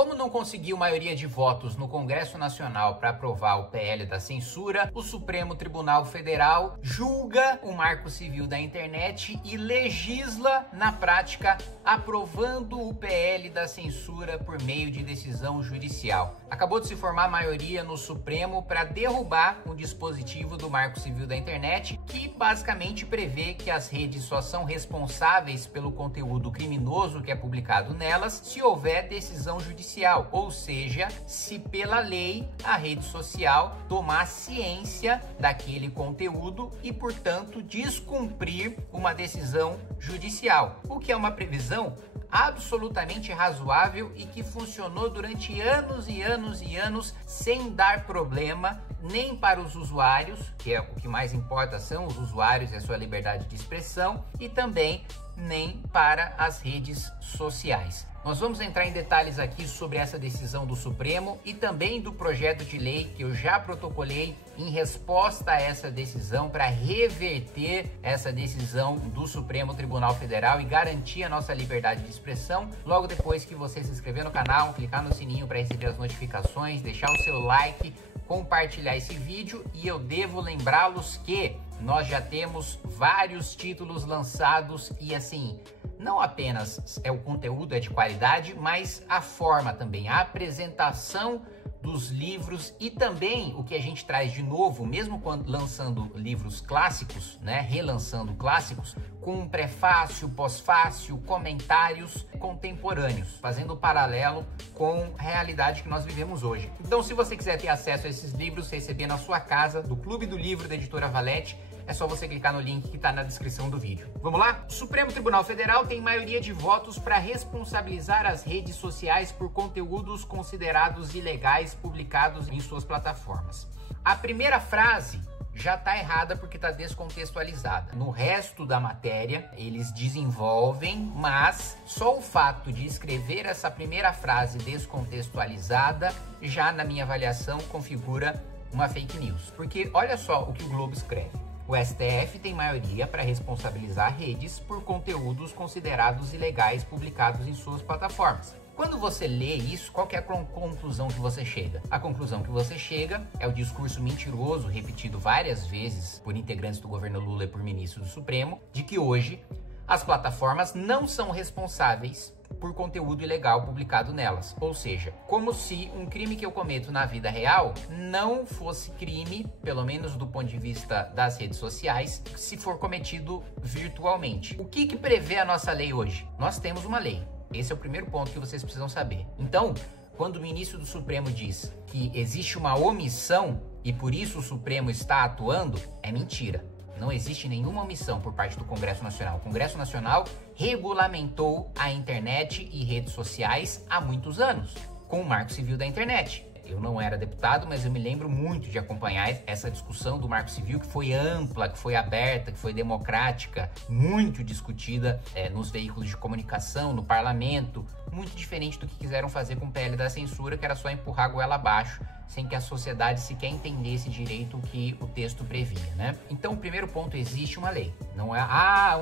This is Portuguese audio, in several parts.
Como não conseguiu maioria de votos no Congresso Nacional para aprovar o PL da censura, o Supremo Tribunal Federal julga o Marco Civil da Internet e legisla na prática aprovando o PL da censura por meio de decisão judicial. Acabou de se formar maioria no Supremo para derrubar o dispositivo do Marco Civil da Internet, que basicamente prevê que as redes só são responsáveis pelo conteúdo criminoso que é publicado nelas se houver decisão judicial. Ou seja, se pela lei a rede social tomar ciência daquele conteúdo e, portanto, descumprir uma decisão judicial, o que é uma previsão absolutamente razoável e que funcionou durante anos e anos e anos sem dar problema nem para os usuários, que é o que mais importa são os usuários e a sua liberdade de expressão, e também nem para as redes sociais. Nós vamos entrar em detalhes aqui sobre essa decisão do Supremo e também do projeto de lei que eu já protocolei em resposta a essa decisão para reverter essa decisão do Supremo Tribunal Federal e garantir a nossa liberdade de expressão. Logo depois que você se inscrever no canal, clicar no sininho para receber as notificações, deixar o seu like, compartilhar esse vídeo, e eu devo lembrá-los que nós já temos vários títulos lançados e assim, não apenas o conteúdo é de qualidade, mas a forma também, a apresentação dos livros e também o que a gente traz de novo, mesmo quando lançando livros clássicos, né, relançando clássicos, com um prefácio, pós-fácio, comentários contemporâneos, fazendo paralelo com a realidade que nós vivemos hoje. Então, se você quiser ter acesso a esses livros, receber na sua casa, do Clube do Livro da Editora Valete, é só você clicar no link que está na descrição do vídeo. Vamos lá? O Supremo Tribunal Federal tem maioria de votos para responsabilizar as redes sociais por conteúdos considerados ilegais publicados em suas plataformas. A primeira frase já está errada porque está descontextualizada. No resto da matéria, eles desenvolvem, mas só o fato de escrever essa primeira frase descontextualizada já, na minha avaliação, configura uma fake news. Porque olha só o que o Globo escreve. O STF tem maioria para responsabilizar redes por conteúdos considerados ilegais publicados em suas plataformas. Quando você lê isso, qual que é a conclusão que você chega? A conclusão que você chega é o discurso mentiroso, repetido várias vezes por integrantes do governo Lula e por ministros do Supremo, de que hoje as plataformas não são responsáveis por conteúdo ilegal publicado nelas. Ou seja, como se um crime que eu cometo na vida real não fosse crime, pelo menos do ponto de vista das redes sociais, se for cometido virtualmente. O que prevê a nossa lei hoje? Nós temos uma lei. Esse é o primeiro ponto que vocês precisam saber. Então, quando o ministro do Supremo diz que existe uma omissão e por isso o Supremo está atuando, é mentira. Não existe nenhuma omissão por parte do Congresso Nacional. O Congresso Nacional regulamentou a internet e redes sociais há muitos anos, com o Marco Civil da Internet. Eu não era deputado, mas eu me lembro muito de acompanhar essa discussão do Marco Civil, que foi ampla, que foi aberta, que foi democrática, muito discutida nos veículos de comunicação, no parlamento, muito diferente do que quiseram fazer com o PL da censura, que era só empurrar a goela abaixo, sem que a sociedade sequer entendesse direito o que o texto previa, né? Então, o primeiro ponto, existe uma lei. Não é,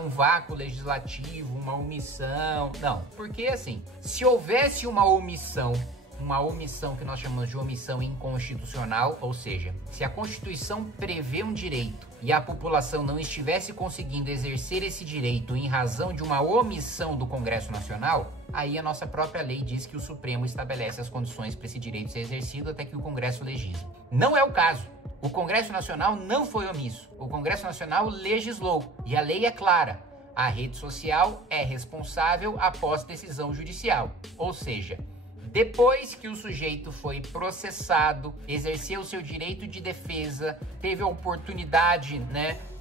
um vácuo legislativo, uma omissão. Não, porque assim, se houvesse uma omissão que nós chamamos de omissão inconstitucional, ou seja, se a Constituição prevê um direito e a população não estivesse conseguindo exercer esse direito em razão de uma omissão do Congresso Nacional, aí a nossa própria lei diz que o Supremo estabelece as condições para esse direito ser exercido até que o Congresso legisle. Não é o caso. O Congresso Nacional não foi omisso. O Congresso Nacional legislou e a lei é clara. A rede social é responsável após decisão judicial, ou seja, depois que o sujeito foi processado, exerceu seu direito de defesa, teve a oportunidade,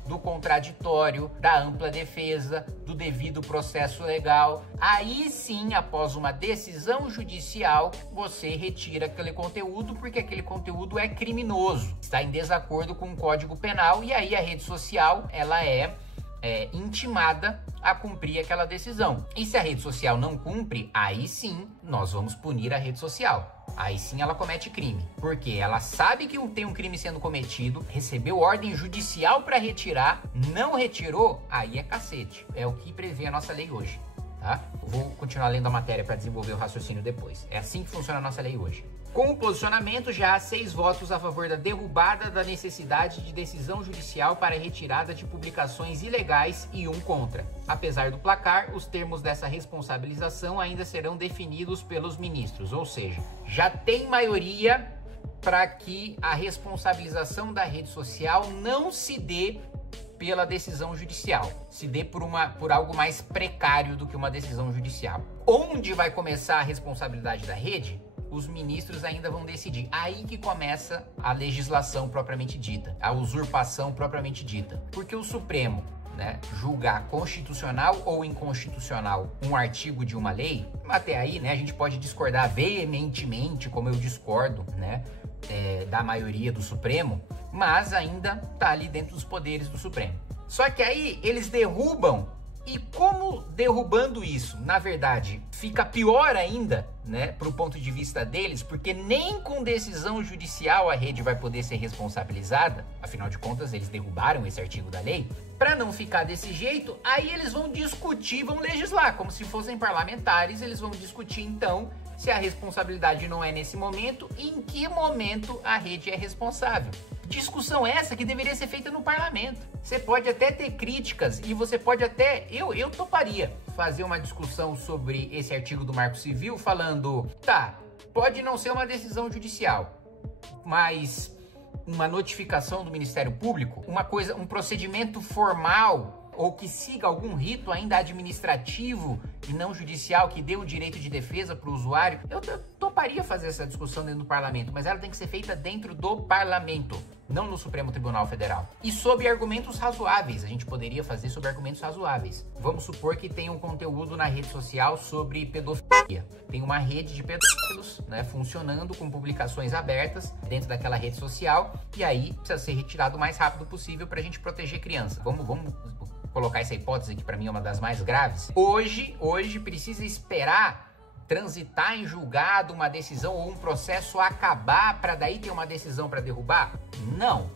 do contraditório, da ampla defesa, do devido processo legal, aí sim, após uma decisão judicial, você retira aquele conteúdo porque aquele conteúdo é criminoso, está em desacordo com o Código Penal, e aí a rede social, ela é intimada a cumprir aquela decisão. E se a rede social não cumpre, aí sim nós vamos punir a rede social. Aí sim ela comete crime, porque ela sabe que tem um crime sendo cometido, recebeu ordem judicial para retirar, não retirou, aí é cacete. É o que prevê a nossa lei hoje. tá? Vou continuar lendo a matéria para desenvolver o raciocínio depois. É assim que funciona a nossa lei hoje. Com o posicionamento, já há 6 votos a favor da derrubada da necessidade de decisão judicial para a retirada de publicações ilegais e 1 contra. Apesar do placar, os termos dessa responsabilização ainda serão definidos pelos ministros, ou seja, já tem maioria para que a responsabilização da rede social não se dê pela decisão judicial, se dê por algo mais precário do que uma decisão judicial. Onde vai começar a responsabilidade da rede? Os ministros ainda vão decidir. Aí que começa a legislação propriamente dita, a usurpação propriamente dita. Porque o Supremo, né, julgar constitucional ou inconstitucional um artigo de uma lei, até aí, né, a gente pode discordar veementemente, como eu discordo, né, da maioria do Supremo, mas ainda tá ali dentro dos poderes do Supremo. Só que aí eles derrubam. E como derrubando isso, na verdade, fica pior ainda, né, pro ponto de vista deles, porque nem com decisão judicial a rede vai poder ser responsabilizada, afinal de contas eles derrubaram esse artigo da lei. Para não ficar desse jeito, aí eles vão discutir, vão legislar, como se fossem parlamentares, eles vão discutir então se a responsabilidade não é nesse momento, em que momento a rede é responsável. Discussão essa que deveria ser feita no parlamento. Você pode até ter críticas e você pode até... Eu toparia fazer uma discussão sobre esse artigo do Marco Civil falando, tá, pode não ser uma decisão judicial, mas uma notificação do Ministério Público, um procedimento formal ou que siga algum rito ainda administrativo e não judicial que dê o direito de defesa para o usuário, eu toparia fazer essa discussão dentro do parlamento, mas ela tem que ser feita dentro do parlamento, não no Supremo Tribunal Federal. E sob argumentos razoáveis, a gente poderia fazer sobre argumentos razoáveis. Vamos supor que tem um conteúdo na rede social sobre pedofilia. Tem uma rede de pedófilos, né, funcionando com publicações abertas dentro daquela rede social, e aí precisa ser retirado o mais rápido possível para a gente proteger criança. Vamos colocar essa hipótese que para mim é uma das mais graves. Hoje precisa esperar transitar em julgado uma decisão ou um processo acabar para daí ter uma decisão para derrubar? Não.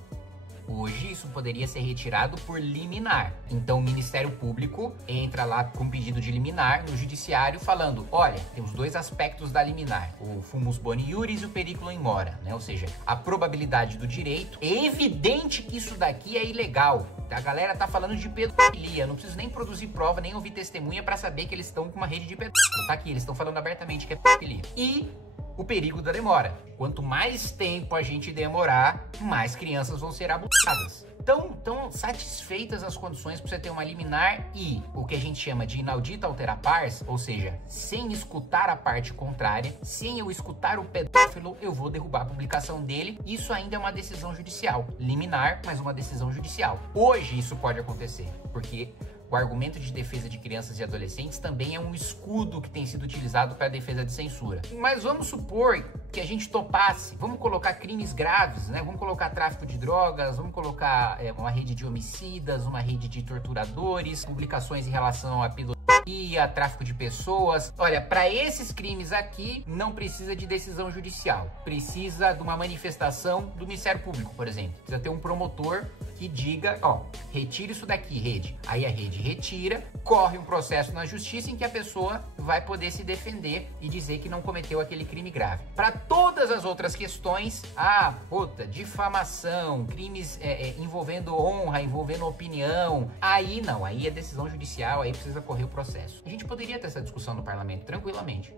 Hoje isso poderia ser retirado por liminar. Então o Ministério Público entra lá com pedido de liminar no judiciário falando, olha, tem os 2 aspectos da liminar, o fumus boni iuris e o periculum in mora, né? Ou seja, a probabilidade do direito. É evidente que isso daqui é ilegal. A galera tá falando de pedofilia, não preciso nem produzir prova, nem ouvir testemunha para saber que eles estão com uma rede de pedófilo. Tá aqui, eles estão falando abertamente que é pedofilia. E o perigo da demora. Quanto mais tempo a gente demorar, mais crianças vão ser abusadas. Então, satisfeitas as condições para você ter uma liminar e o que a gente chama de inaudita altera pars, ou seja, sem escutar a parte contrária, sem eu escutar o pedófilo, eu vou derrubar a publicação dele. Isso ainda é uma decisão judicial. Liminar, mas uma decisão judicial. Hoje isso pode acontecer, porque o argumento de defesa de crianças e adolescentes também é um escudo que tem sido utilizado para a defesa de censura. Mas vamos supor que a gente topasse, vamos colocar crimes graves, né? Vamos colocar tráfico de drogas, vamos colocar uma rede de homicidas, uma rede de torturadores, publicações em relação a pedofilia, tráfico de pessoas. Olha, para esses crimes aqui, não precisa de decisão judicial. Precisa de uma manifestação do Ministério Público, por exemplo. Precisa ter um promotor que diga, ó, retire isso daqui, rede. Aí a rede retira, corre um processo na justiça em que a pessoa vai poder se defender e dizer que não cometeu aquele crime grave. Para todas as outras questões, difamação, crimes envolvendo honra, envolvendo opinião, aí não, aí é decisão judicial, aí precisa correr o processo. A gente poderia ter essa discussão no parlamento tranquilamente.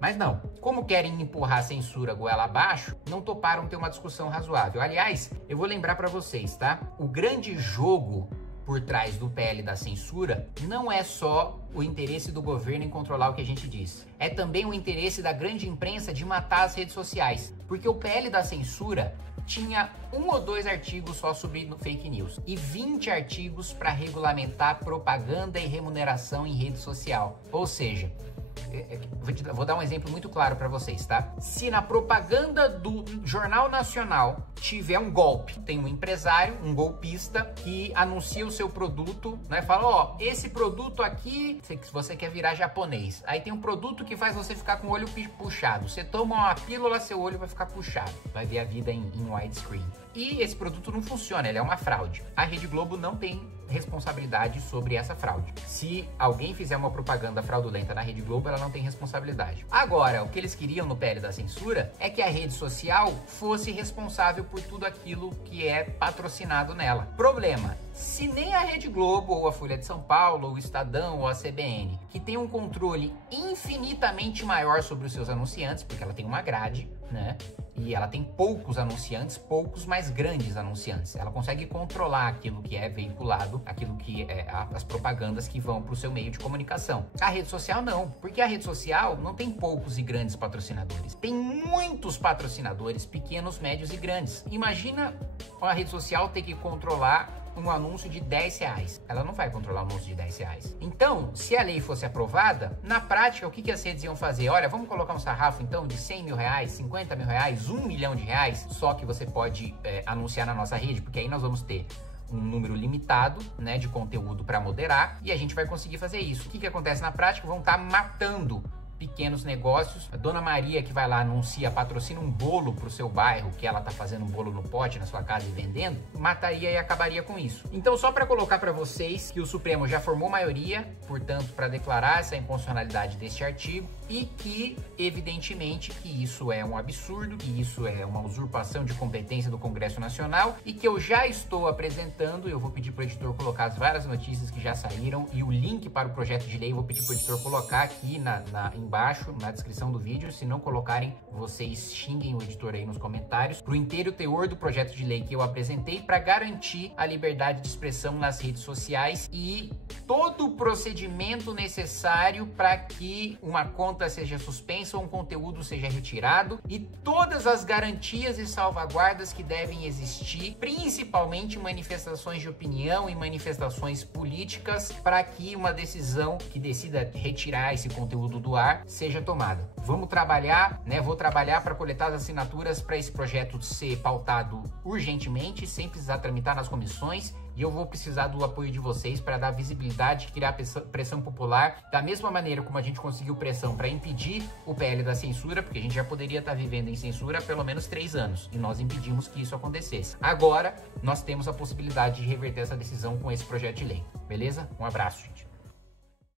Mas não, como querem empurrar a censura goela abaixo, não toparam ter uma discussão razoável. Aliás, eu vou lembrar para vocês, tá? O grande jogo por trás do PL da censura não é só o interesse do governo em controlar o que a gente diz. É também o interesse da grande imprensa de matar as redes sociais. Porque o PL da censura tinha 1 ou 2 artigos só sobre fake news e 20 artigos para regulamentar propaganda e remuneração em rede social. Ou seja, vou dar um exemplo muito claro para vocês, tá? Se na propaganda do Jornal Nacional tiver um golpe, tem um empresário, um golpista, que anuncia o seu produto, né? Fala, ó, esse produto aqui, se você quer virar japonês, aí tem um produto que faz você ficar com o olho puxado. Você toma uma pílula, seu olho vai ficar puxado, vai ver a vida em widescreen. E esse produto não funciona, ele é uma fraude. A Rede Globo não tem responsabilidade sobre essa fraude. Se alguém fizer uma propaganda fraudulenta na Rede Globo, ela não tem responsabilidade. Agora, o que eles queriam no PL da censura é que a rede social fosse responsável por tudo aquilo que é patrocinado nela. Problema: se nem a Rede Globo, ou a Folha de São Paulo, ou o Estadão, ou a CBN, que tem um controle infinitamente maior sobre os seus anunciantes, porque ela tem uma grade, né? E ela tem poucos anunciantes, poucos mais grandes anunciantes. Ela consegue controlar aquilo que é veiculado, aquilo que é as propagandas que vão para o seu meio de comunicação. A rede social não, porque a rede social não tem poucos e grandes patrocinadores. Tem muitos patrocinadores, pequenos, médios e grandes. Imagina a rede social ter que controlar um anúncio de R$10. Ela não vai controlar um anúncio de R$10. Então, se a lei fosse aprovada, na prática, o que as redes iam fazer? Olha, vamos colocar um sarrafo, então, de R$100 mil, R$50 mil, R$1 milhão, só que você pode anunciar na nossa rede, porque aí nós vamos ter um número limitado, né, de conteúdo para moderar, e a gente vai conseguir fazer isso. O que acontece na prática? Vão estar matando pequenos negócios. A Dona Maria que vai lá, anuncia, patrocina um bolo pro seu bairro, que ela tá fazendo um bolo no pote na sua casa e vendendo, mataria e acabaria com isso. Então, só para colocar para vocês que o Supremo já formou maioria, portanto, para declarar essa inconstitucionalidade deste artigo, e que, evidentemente, que isso é um absurdo, que isso é uma usurpação de competência do Congresso Nacional, e que eu já estou apresentando. Eu vou pedir pro editor colocar as várias notícias que já saíram e o link para o projeto de lei eu vou pedir pro editor colocar aqui embaixo, na descrição do vídeo. Se não colocarem, vocês xinguem o editor aí nos comentários, pro inteiro teor do projeto de lei que eu apresentei para garantir a liberdade de expressão nas redes sociais e todo o procedimento necessário para que uma conta seja suspensa ou um conteúdo seja retirado, e todas as garantias e salvaguardas que devem existir, principalmente manifestações de opinião e manifestações políticas, para que uma decisão que decida retirar esse conteúdo do ar seja tomada. Vamos trabalhar, né? Vou trabalhar para coletar as assinaturas para esse projeto ser pautado urgentemente, sem precisar tramitar nas comissões. E eu vou precisar do apoio de vocês para dar visibilidade, criar pressão popular, da mesma maneira como a gente conseguiu pressão para impedir o PL da censura, porque a gente já poderia estar vivendo em censura há pelo menos 3 anos, e nós impedimos que isso acontecesse. Agora, nós temos a possibilidade de reverter essa decisão com esse projeto de lei, beleza? Um abraço, gente.